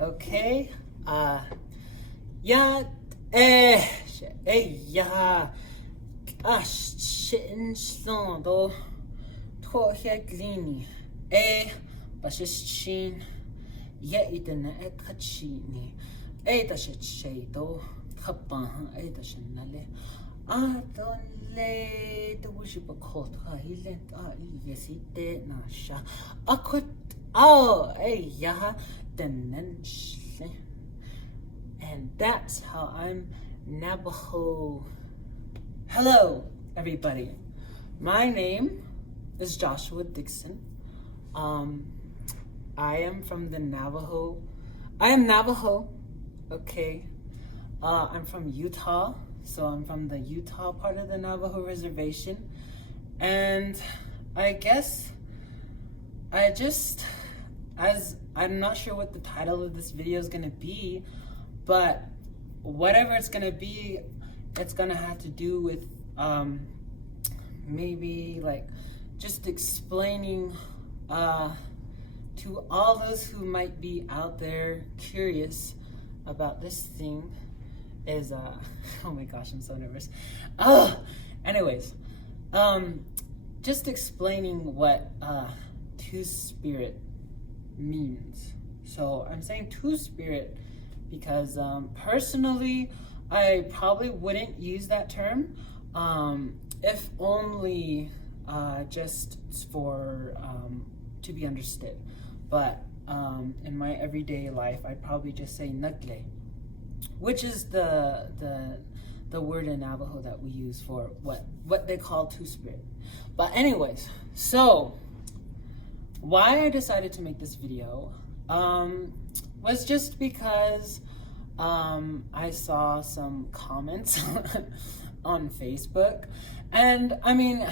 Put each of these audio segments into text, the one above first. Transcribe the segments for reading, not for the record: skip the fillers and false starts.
Okay. Yeah. Yeah. Shitting song do. Tohe glini. Bashishin. Yetna ekachini. Dashit shado. Kapan. Dashinale. Don't lay the worship of court. He lent yes, he did not sha. I could. Oh, yeah. And that's how I'm Navajo. Hello, everybody. My name is Joshua Dixon. I am from the Navajo. I am Navajo, okay. I'm from Utah, so I'm from the Utah part of the Navajo reservation. And I guess I'm not sure what the title of this video is going to be, but whatever it's going to be, it's going to have to do with maybe like just explaining to all those who might be out there curious about this thing is oh my gosh, I'm so nervous. Anyways, just explaining what two-spirit means. So I'm saying two-spirit because personally I probably wouldn't use that term if only just for to be understood, but in my everyday life I'd probably just say Nadleeh, which is the word in Navajo that we use for what they call two-spirit. But anyways, so why I decided to make this video was just because I saw some comments on Facebook, and I mean,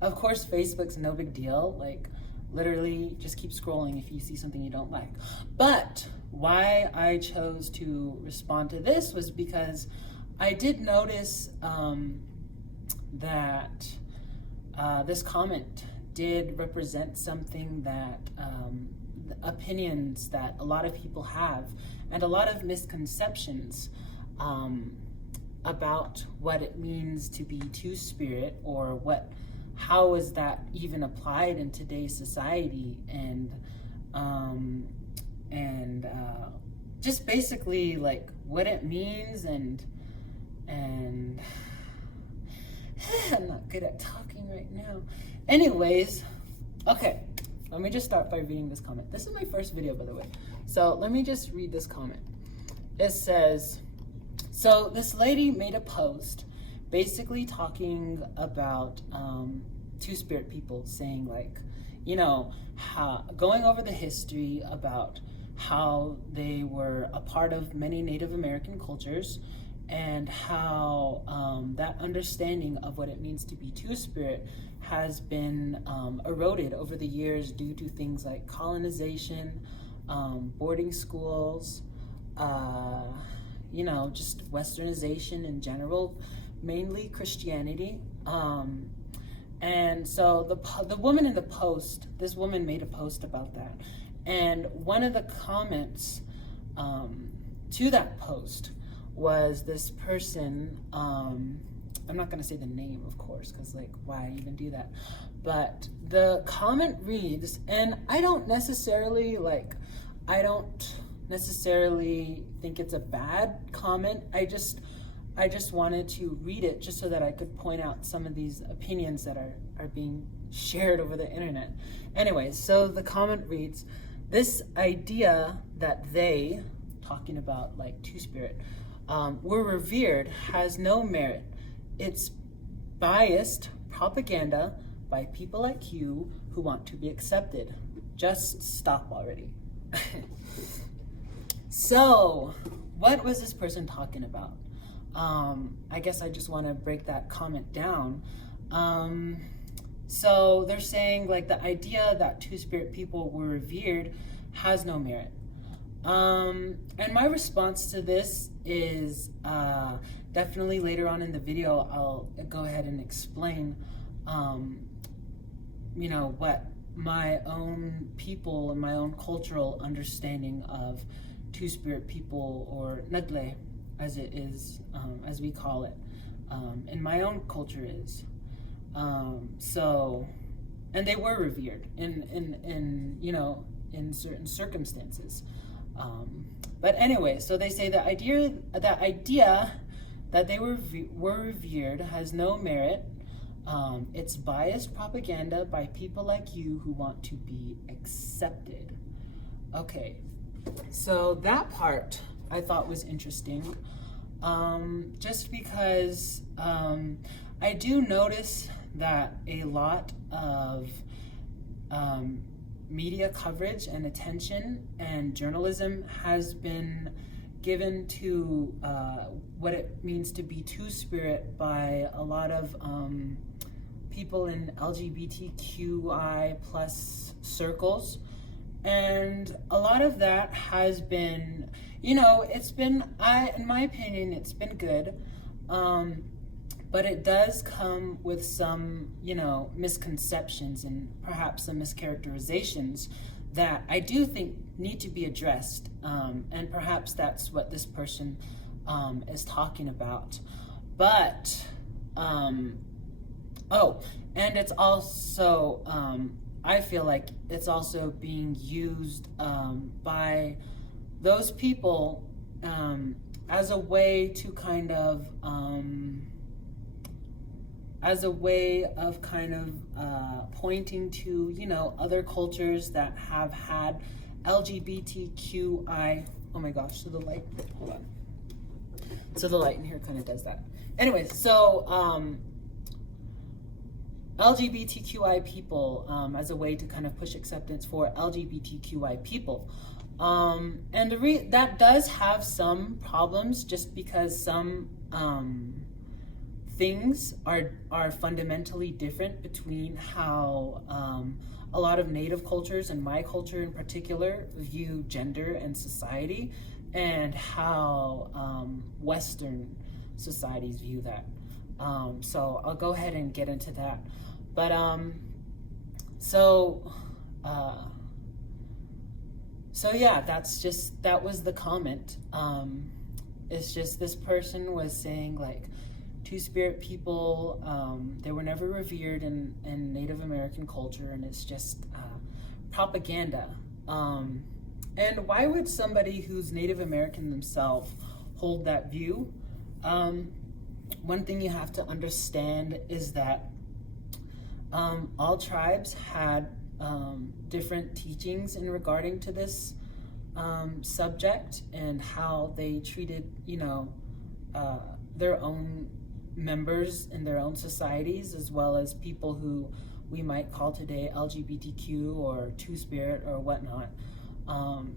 of course Facebook's no big deal, like literally just keep scrolling if you see something you don't like. But why I chose to respond to this was because I did notice that this comment did represent something that opinions that a lot of people have and a lot of misconceptions about what it means to be two-spirit, or how is that even applied in today's society, and just basically like what it means, and I'm not good at talking right now. Anyways, okay, let me just start by reading this comment. This is my first video, by the way. So let me just read this comment. It says, so this lady made a post basically talking about two-spirit people, saying like, you know, how going over the history about how they were a part of many Native American cultures, and how that understanding of what it means to be two-spirit has been eroded over the years due to things like colonization, boarding schools, you know, just westernization in general, mainly Christianity. And so the woman in the post, this woman made a post about that. And one of the comments to that post was this person, I'm not gonna say the name, of course, because like, why even do that? But the comment reads, and I don't necessarily think it's a bad comment. I just wanted to read it just so that I could point out some of these opinions that are being shared over the internet. Anyways, so the comment reads, this idea that they, talking about like two-spirit, were revered has no merit. It's biased propaganda by people like you who want to be accepted. Just stop already. So, what was this person talking about? I guess I just want to break that comment down. So they're saying like the idea that two-spirit people were revered has no merit. And my response to this is definitely later on in the video, I'll go ahead and explain, you know, what my own people and my own cultural understanding of Two-Spirit people, or Nadleeh, as it is, as we call it, in my own culture is. So, and they were revered in you know, in certain circumstances. But anyway, so they say the idea that they were revered has no merit. It's biased propaganda by people like you who want to be accepted. Okay, so that part I thought was interesting, just because I do notice that a lot of media coverage and attention and journalism has been given to what it means to be Two-Spirit by a lot of people in LGBTQI plus circles. And a lot of that has been, you know, it's been, in my opinion, it's been good. But it does come with some, you know, misconceptions and perhaps some mischaracterizations that I do think need to be addressed. And perhaps that's what this person is talking about. But, oh, and it's also, I feel like it's also being used by those people as a way to kind of, pointing to, you know, other cultures that have had LGBTQI, oh my gosh, so the light, hold on. So the light in here kind of does that. Anyways, so LGBTQI people as a way to kind of push acceptance for LGBTQI people. And that does have some problems, just because some things are fundamentally different between how a lot of Native cultures, and my culture in particular, view gender and society, and how Western societies view that. So I'll go ahead and get into that. But so yeah, that was the comment. It's just, this person was saying, like, Two-Spirit people, they were never revered in Native American culture, and it's just propaganda. And why would somebody who's Native American themselves hold that view? One thing you have to understand is that all tribes had different teachings in regarding to this subject, and how they treated, you know, their own members in their own societies, as well as people who we might call today LGBTQ or Two-Spirit or whatnot.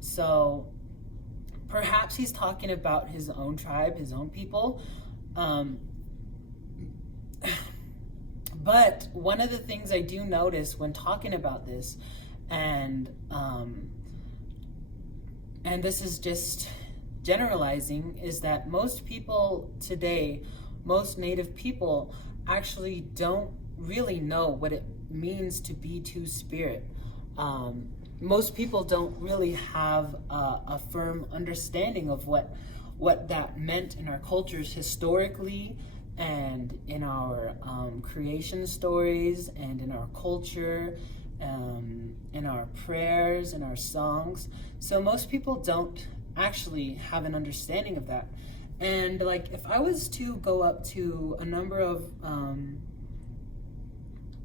So perhaps he's talking about his own tribe, his own people. But one of the things I do notice when talking about this, and this is just generalizing, is that most people today, most Native people, actually don't really know what it means to be Two-Spirit. Most people don't really have a firm understanding of what that meant in our cultures historically, and in our creation stories, and in our culture, in our prayers, and our songs. So most people don't actually have an understanding of that. And like, if I was to go up to a number of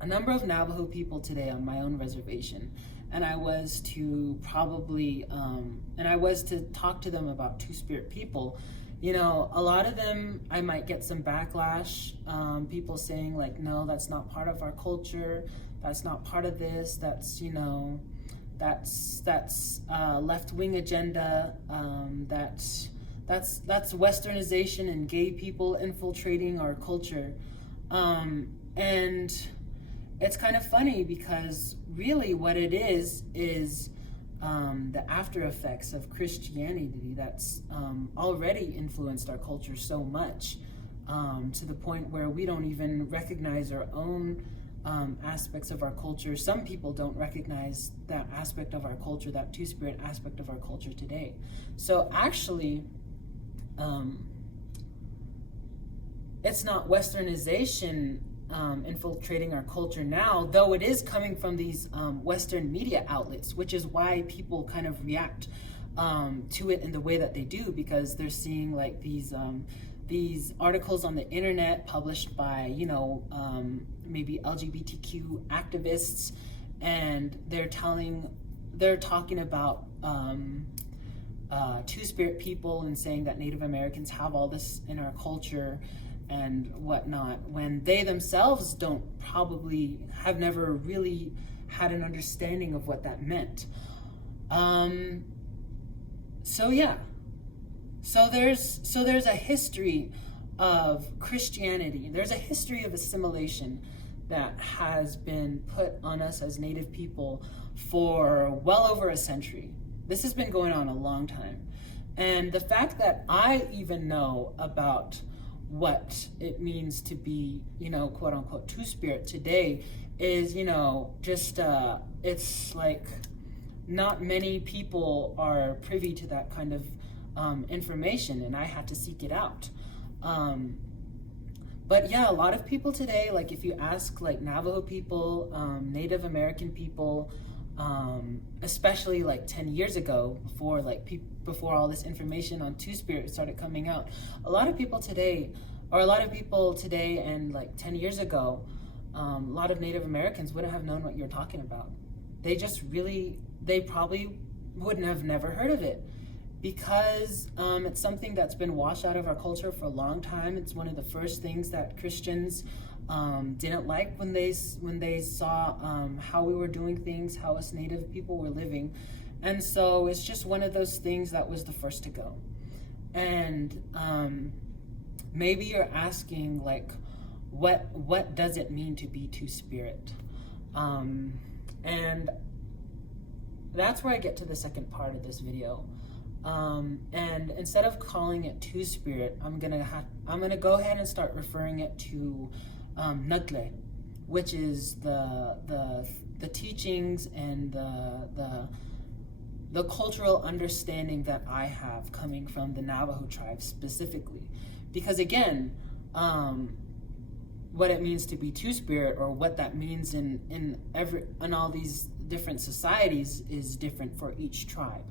Navajo people today on my own reservation, and I was to probably, and I was to talk to them about Two-Spirit people, you know, a lot of them, I might get some backlash, people saying like, no, that's not part of our culture, that's not part of this, that's, you know, that's left-wing agenda, that's westernization and gay people infiltrating our culture. And it's kind of funny, because really what it is the after effects of Christianity that's already influenced our culture so much, to the point where we don't even recognize our own aspects of our culture. Some people don't recognize that aspect of our culture, that two-spirit aspect of our culture today. So actually, it's not Westernization infiltrating our culture now, though it is coming from these Western media outlets, which is why people kind of react to it in the way that they do, because they're seeing like these articles on the internet published by, you know, maybe LGBTQ activists, and they're talking about two-spirit people and saying that Native Americans have all this in our culture and whatnot, when they themselves have never really had an understanding of what that meant. So there's a history of Christianity. There's a history of assimilation that has been put on us as Native people for well over a century. This has been going on a long time. And the fact that I even know about what it means to be, you know, quote unquote two-spirit today is, you know, just it's like not many people are privy to that kind of information, and I had to seek it out. But yeah, a lot of people today, like if you ask like Navajo people, Native American people, especially like 10 years ago, before all this information on two-spirit started coming out, a lot of people today and like 10 years ago, a lot of Native Americans wouldn't have known what you're talking about. They probably wouldn't have never heard of it, because it's something that's been washed out of our culture for a long time. It's one of the first things that Christians didn't like when they saw how we were doing things, how us Native people were living. And so it's just one of those things that was the first to go. And maybe you're asking, like, what does it mean to be two-spirit? And that's where I get to the second part of this video. And instead of calling it two-spirit, I'm gonna go ahead and start referring it to Nadleeh, which is the teachings and the cultural understanding that I have coming from the Navajo tribe specifically. Because again, what it means to be two-spirit, or what that means in all these different societies, is different for each tribe.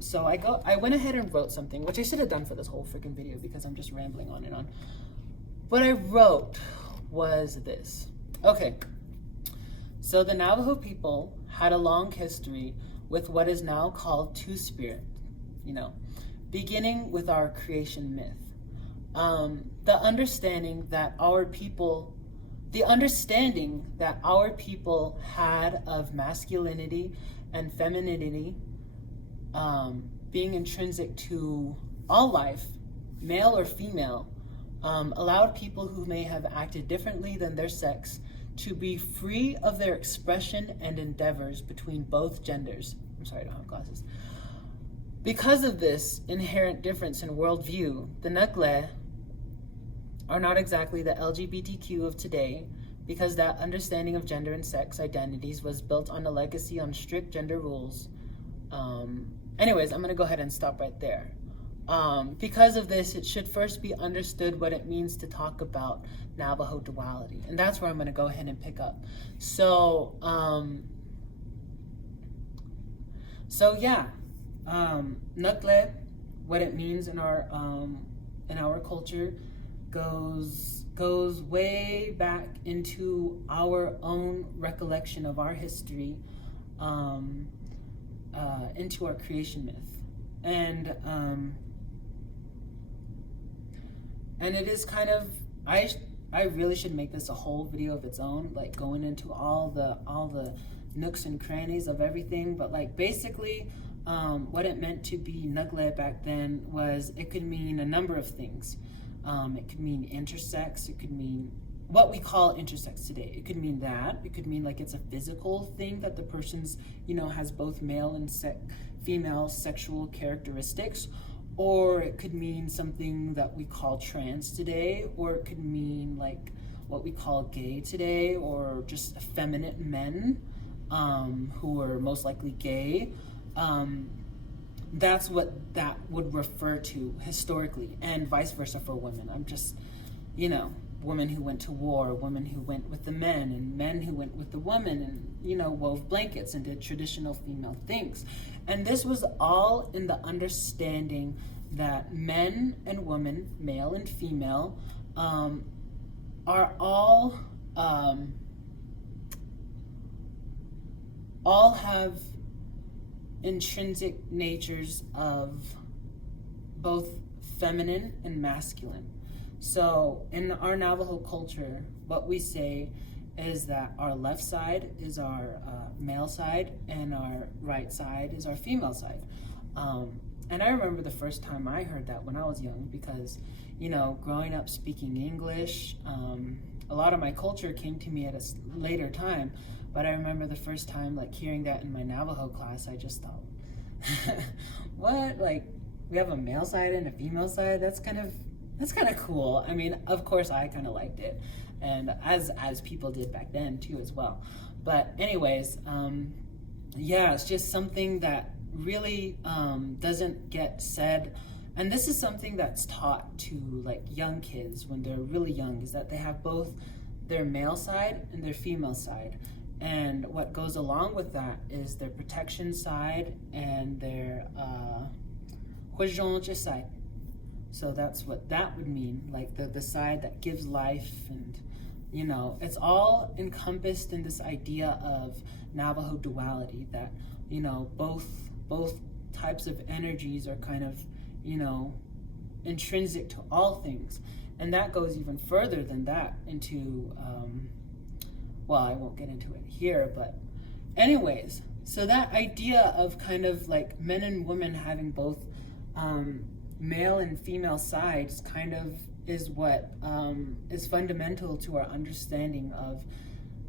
So I went ahead and wrote something, which I should have done for this whole freaking video because I'm just rambling on and on. What I wrote was this. Okay, so the Navajo people had a long history with what is now called two-spirit, beginning with our creation myth. The understanding that our people had of masculinity and femininity being intrinsic to all life, male or female, allowed people who may have acted differently than their sex to be free of their expression and endeavors between both genders. I'm sorry, I don't have glasses. Because of this inherent difference in worldview, the Nadleeh are not exactly the LGBTQ of today, because that understanding of gender and sex identities was built on a legacy on strict gender rules. Anyways, I'm gonna go ahead and stop right there. Because of this, it should first be understood what it means to talk about Navajo duality. And that's where I'm gonna go ahead and pick up. So Nadleeh, what it means in our culture, goes way back into our own recollection of our history, into our creation myth, and it is kind of, I really should make this a whole video of its own, like going into all the nooks and crannies of everything. But like basically, what it meant to be Nadleeh back then was, it could mean a number of things. It could mean intersex. It could mean what we call intersex today. It could mean that. It could mean like it's a physical thing that the person's, has both male and female sexual characteristics. Or it could mean something that we call trans today. Or it could mean like what we call gay today, or just effeminate men who are most likely gay. That's what that would refer to historically, and vice versa for women. I'm just, women who went to war, women who went with the men, and men who went with the women, and, wove blankets and did traditional female things. And this was all in the understanding that men and women, male and female, are all have intrinsic natures of both feminine and masculine. So in our Navajo culture, what we say is that our left side is our male side and our right side is our female side. And I remember the first time I heard that when I was young, because, growing up speaking English, a lot of my culture came to me at a later time. But I remember the first time hearing that in my Navajo class, I just thought, what? We have a male side and a female side? That's kind of cool. I mean, of course I kind of liked it, and as people did back then too as well. But anyways, it's just something that really doesn't get said. And this is something that's taught to young kids when they're really young, is that they have both their male side and their female side. And what goes along with that is their protection side and their huizhonja side. So that's what that would mean, the side that gives life, and it's all encompassed in this idea of Navajo duality, that both types of energies are kind of intrinsic to all things. And that goes even further than that into I won't get into it here, but anyways, so that idea of kind of men and women having both male and female sides kind of is what is fundamental to our understanding of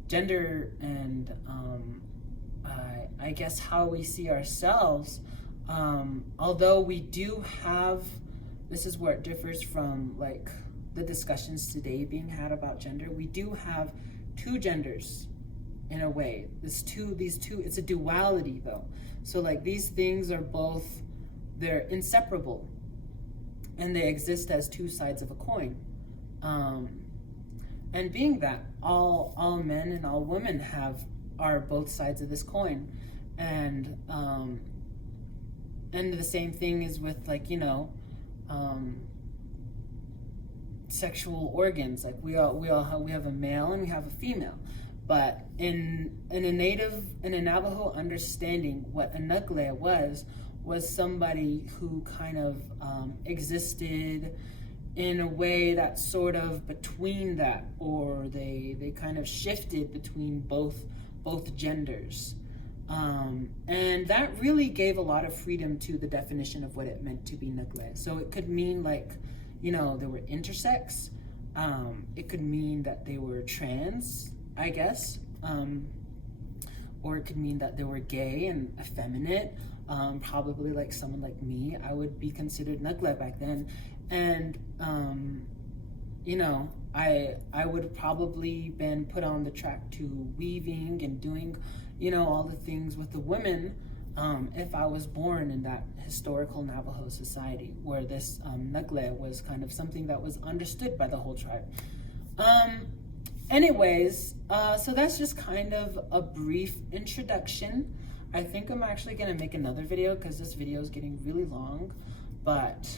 gender, and I guess how we see ourselves. Although we do have, this is where it differs from the discussions today being had about gender, we do have two genders in a way. These two, it's a duality though. So these things are both, they're inseparable, and they exist as two sides of a coin. And being that all men and all women are both sides of this coin. And the same thing is with sexual organs. We have a male and we have a female. But in a Navajo understanding, what a Nadleeh was somebody who kind of existed in a way that's sort of between that, or they kind of shifted between both genders. And that really gave a lot of freedom to the definition of what it meant to be Nadleeh. So it could mean they were intersex. It could mean that they were trans, I guess. Or it could mean that they were gay and effeminate. Probably someone like me, I would be considered Nadleeh back then. And, I would have probably been put on the track to weaving and doing, all the things with the women, if I was born in that historical Navajo society where this Nadleeh was kind of something that was understood by the whole tribe. Anyways, so that's just kind of a brief introduction. I think I'm actually gonna make another video because this video is getting really long, but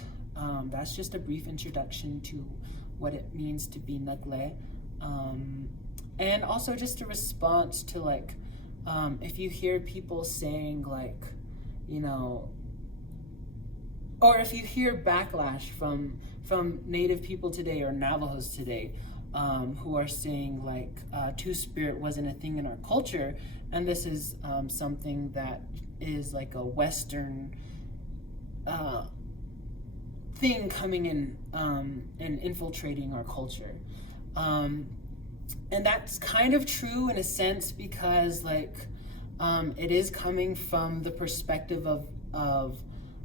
that's just a brief introduction to what it means to be Nadleeh. And also just a response to if you hear people saying or if you hear backlash from Native people today or Navajos today, who are saying Two-Spirit wasn't a thing in our culture, and this is something that is a Western thing coming in and infiltrating our culture. And that's kind of true in a sense because it is coming from the perspective of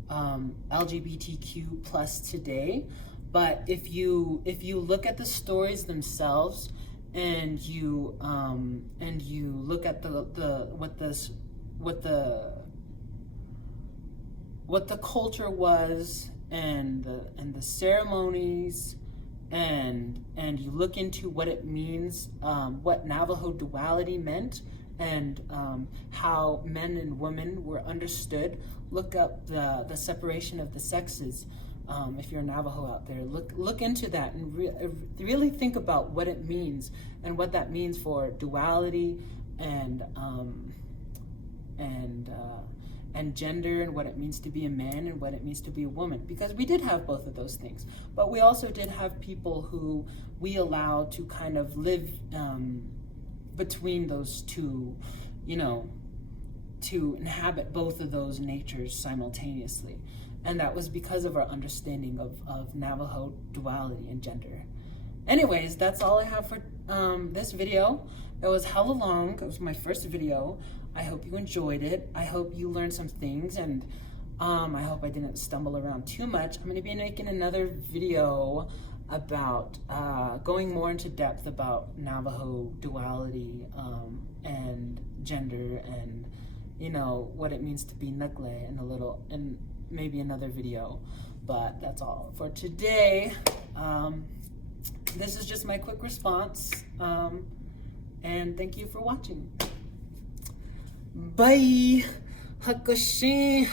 LGBTQ plus today. But if you look at the stories themselves, and you look at what the culture was, and the ceremonies, and you look into what it means, what Navajo duality meant, and how men and women were understood. Look up the separation of the sexes. If you're a Navajo out there, look into that and really think about what it means and what that means for duality and gender, and what it means to be a man and what it means to be a woman. Because we did have both of those things, but we also did have people who we allowed to kind of live between those two, to inhabit both of those natures simultaneously. And that was because of our understanding of Navajo duality and gender. Anyways, that's all I have for this video. It was hella long. It was my first video. I hope you enjoyed it. I hope you learned some things, and I hope I didn't stumble around too much. I'm going to be making another video about going more into depth about Navajo duality and gender, and what it means to be Nadleeh, and maybe another video. But that's all for today. This is just my quick response, and thank you for watching. Bye. Hakushi.